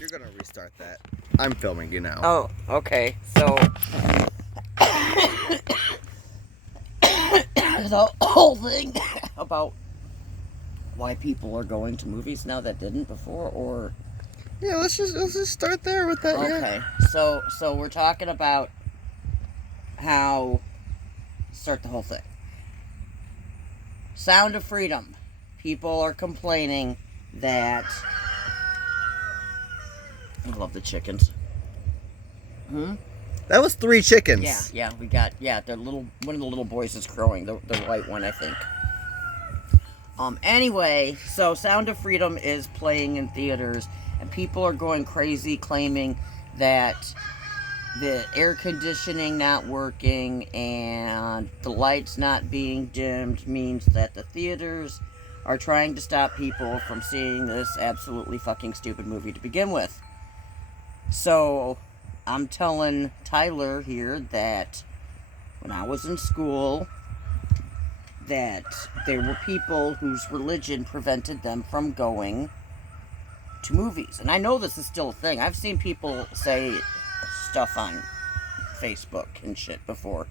You're gonna restart that. I'm filming you now. Oh, okay. So the whole thing about why people are going to movies now that didn't before, or Yeah, let's just start there with that. okay. Yeah. So we're talking about how start the whole thing. Sound of Freedom. People are complaining that I love the chickens. That was 3 chickens. Yeah, we got the little one of the little boys is crowing, the white one, I think. Anyway, so Sound of Freedom is playing in theaters, and people are going crazy claiming that the air conditioning not working and the lights not being dimmed means that the theaters are trying to stop people from seeing this absolutely fucking stupid movie to begin with. So, I'm telling Tyler here that when I was in school, that there were people whose religion prevented them from going to movies. And I know this is still a thing. I've seen people say stuff on Facebook and shit before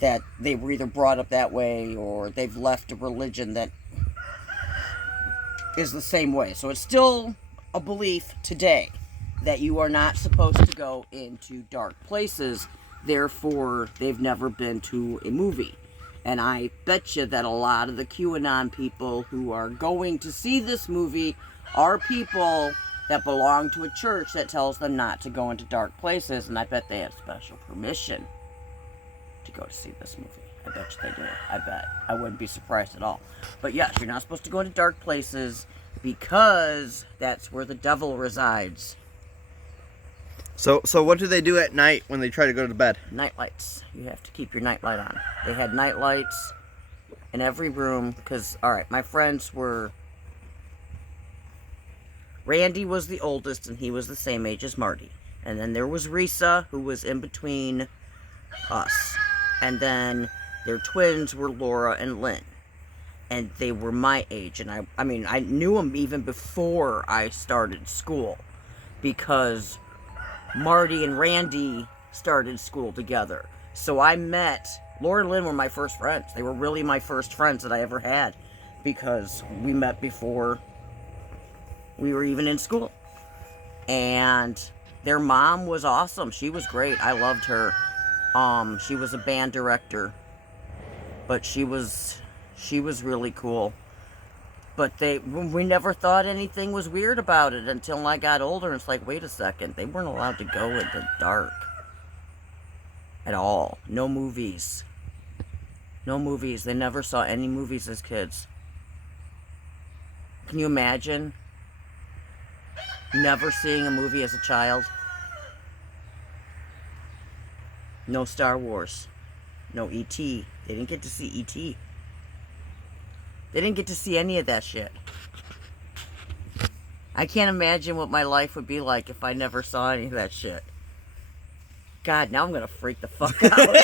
that they were either brought up that way or they've left a religion that is the same way. So it's still a belief today that you are not supposed to go into dark places. Therefore, they've never been to a movie. And I bet you that a lot of the QAnon people who are going to see this movie are people that belong to a church that tells them not to go into dark places. And I bet they have special permission to go to see this movie. I bet you they do. I bet. I wouldn't be surprised at all. But yes, you're not supposed to go into dark places because that's where the devil resides. So what do they do at night when they try to go to bed? Night lights. You have to keep your night light on. They had night lights in every room because, alright, my friends were... Randy was the oldest and he was the same age as Marty. And then there was Risa, who was in between us. And then their twins were Laura and Lynn. And they were my age. And I mean, I knew them even before I started school. Because Marty and Randy started school together. So I met... Laura and Lynn were my first friends. They were really my first friends that I ever had. Because we met before we were even in school. And their mom was awesome. She was great. I loved her. She was a band director. But she was really cool. But we never thought anything was weird about it until I got older. And it's like, wait a second. They weren't allowed to go in the dark. At all. No movies. No movies. They never saw any movies as kids. Can you imagine never seeing a movie as a child? No Star Wars. No E.T. They didn't get to see E.T. They didn't get to see any of that shit. I can't imagine what my life would be like if I never saw any of that shit. God, now I'm gonna freak the fuck out.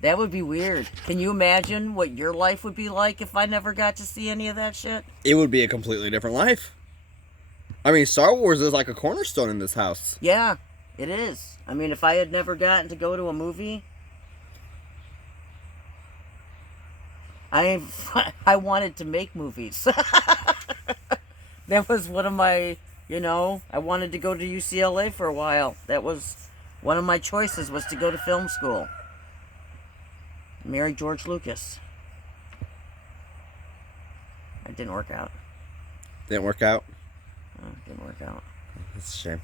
That would be weird. Can you imagine what your life would be like if I never got to see any of that shit? It would be a completely different life. I mean, Star Wars is like a cornerstone in this house. Yeah, it is. I mean, if I had never gotten to go to a movie... I wanted to make movies. That was one of my, I wanted to go to UCLA for a while. That was one of my choices, was to go to film school. Marry George Lucas. It didn't work out. Didn't work out? Didn't work out. That's a shame.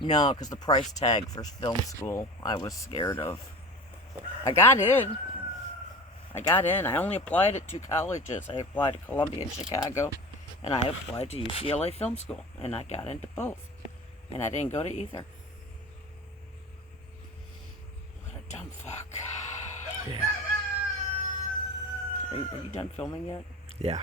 No, because the price tag for film school, I was scared of. I got in. I only applied at 2 colleges. I applied to Columbia in Chicago, and I applied to UCLA Film School, and I got into both. And I didn't go to either. What a dumb fuck. Yeah. Are you done filming yet? Yeah.